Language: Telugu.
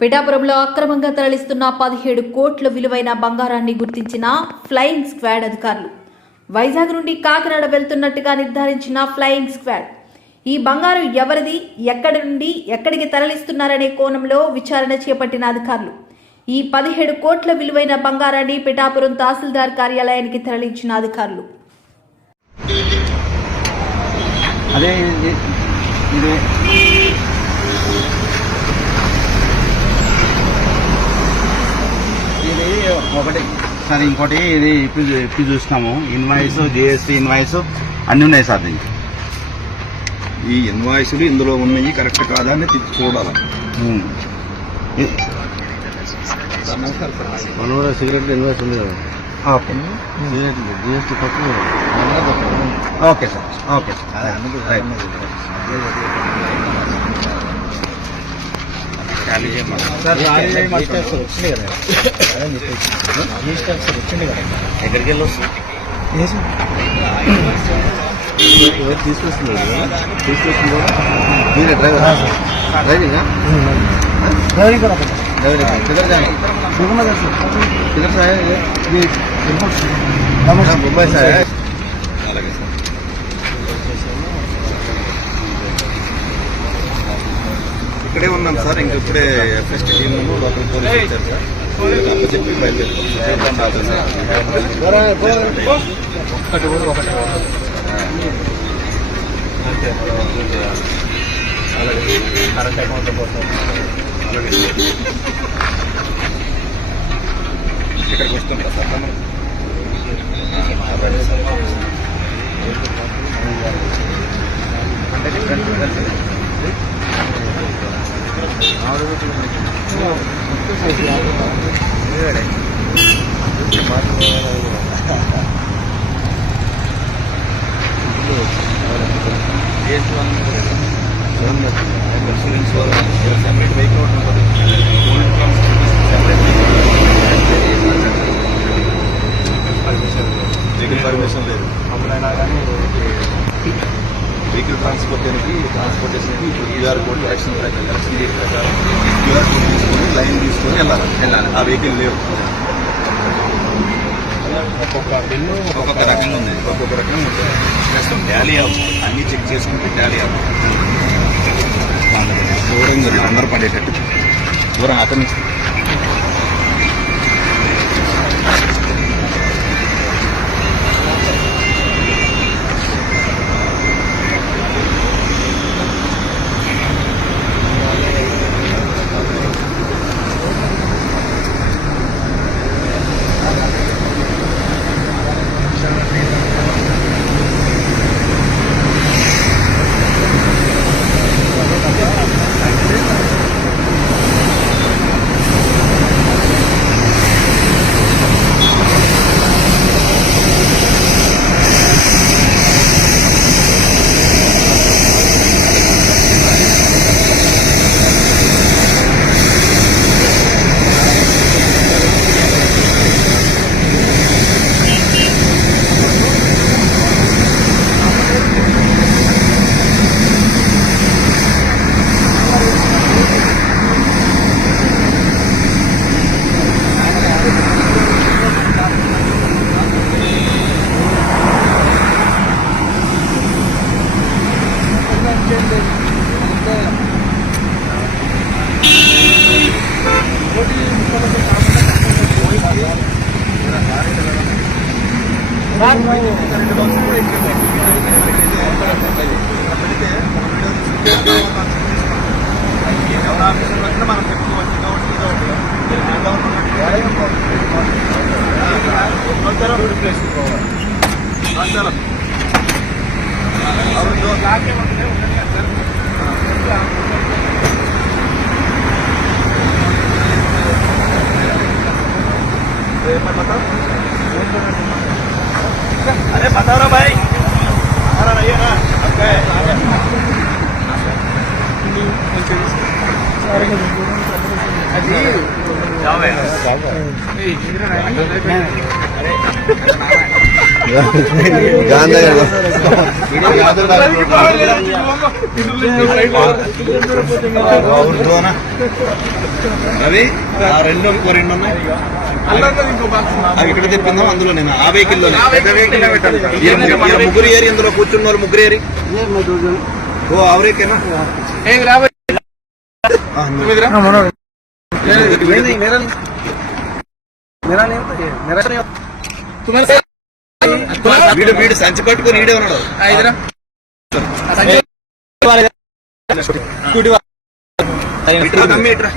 పిఠాపురంలో అక్రమంగా తరలిస్తున్న పదిహేడు కోట్ల విలువైన బంగారాన్ని గుర్తించిన ఫ్లయింగ్ స్క్వాడ్ అధికారులు. వైజాగ్ నుండి కాకినాడ వెళ్తున్నట్టుగా నిర్ధారించిన ఫ్లయింగ్ స్క్వాడ్. ఈ బంగారం ఎవరిది ఎక్కడి నుండి ఎక్కడికి తరలిస్తున్నారనే కోణంలో విచారణ చేపట్టిన అధికారులు. ఈ పదిహేడు కోట్ల విలువైన బంగారాన్ని పిఠాపురం తహసీల్దార్ కార్యాలయానికి తరలించిన అధికారులు. అదే ఇది ఇది ఇది ఒకటి. సార్ ఇంకోటి ఇది ఇప్పుడు ఇప్పుడు చూసినాము. ఇన్వాయిస్ జిఎస్టీ ఇన్వాయిస్ అన్ని ఉన్నాయి సార్ దీనికి. ఈ ఇన్వాయిస్లు ఇందులో ఉన్నాయి కరెక్ట్ కాదా అని చూడాలి. సిగరెట్ ఇన్వెస్ట్ ఉంది కదా. Okay. GST okay sir. Okay sir. ఖాళీ ఎక్కడికి వెళ్ళి తీసుకొస్తున్నారు తీసుకొస్తుంది మీరే డ్రైవర్? డ్రైవింగ్? డ్రైవింగ్ కూడా డ్రైవింగ్? కిదర్ కానీ కిదర్ సార్. ముంబై సార్ ఉన్నాం సార్. ఇంక ఇప్పుడే ఎఫ్ఎస్టీ టీమ్ లోకల్ పోలీస్ వచ్చారు సార్. అప్ప చెప్పి బయలుదేరుతాం సూపరింటెండెంట్ ఆఫీసర్ ఒక్కటి కూడా ఒకటి కరెంట్ అకౌంట్ పోతాం ఇక్కడికి వస్తుంటా అలాగే సార్ అంటే ശരിയാകും. వెహికల్ ట్రాన్స్పోర్టేషన్కి ఇప్పుడు QR code election election date ప్రకారం క్యూఆర్ కోడ్ తీసుకొని లైన్ తీసుకొని వెళ్ళాలి. వెళ్ళాలి. ఆ వెహికల్ లేవు. ఒక్కొక్క బిల్లు ఒక్కొక్క రకంగా ఉంది. ఒక్కొక్క రకంగా ఉంటుంది చేస్తాం టాలీ అవ్వాలి అన్ని చెక్ చేసుకుంటే టాలీ అవ్వాలి దూరంగా అందరూ పడేటట్టు. దూరం అతని ఎవరు ఆఫీసర్ వచ్చినా మనం చెప్పుకోవచ్చు ఇదొకటి ఇదొకటి నమస్కారం రిప్లేస్ నమస్కారం అవును ఇదో ఉంటుంది ఉండండి సార్ अरे बताओ ना भाई हमारा रहिए ना ओके अजीब जाओ भाई अरे అవి ఆ రెండు ఇంకో రెండు ఉన్నాయి అవి ఇక్కడ తెప్పిందాం అందులో నేను ఆ వెహికల్లో ముగ్గురు ఏరి ఇందులో కూర్చున్న వాళ్ళు ముగ్గురు ఏరి ఓ అవరేకేనా हाँ, मनोज मेरा मेरा नहीं मेरा नहीं వీడు వీడు సంచి పట్టుకొని ఈడే ఉన్నాడు. ఇట్రా.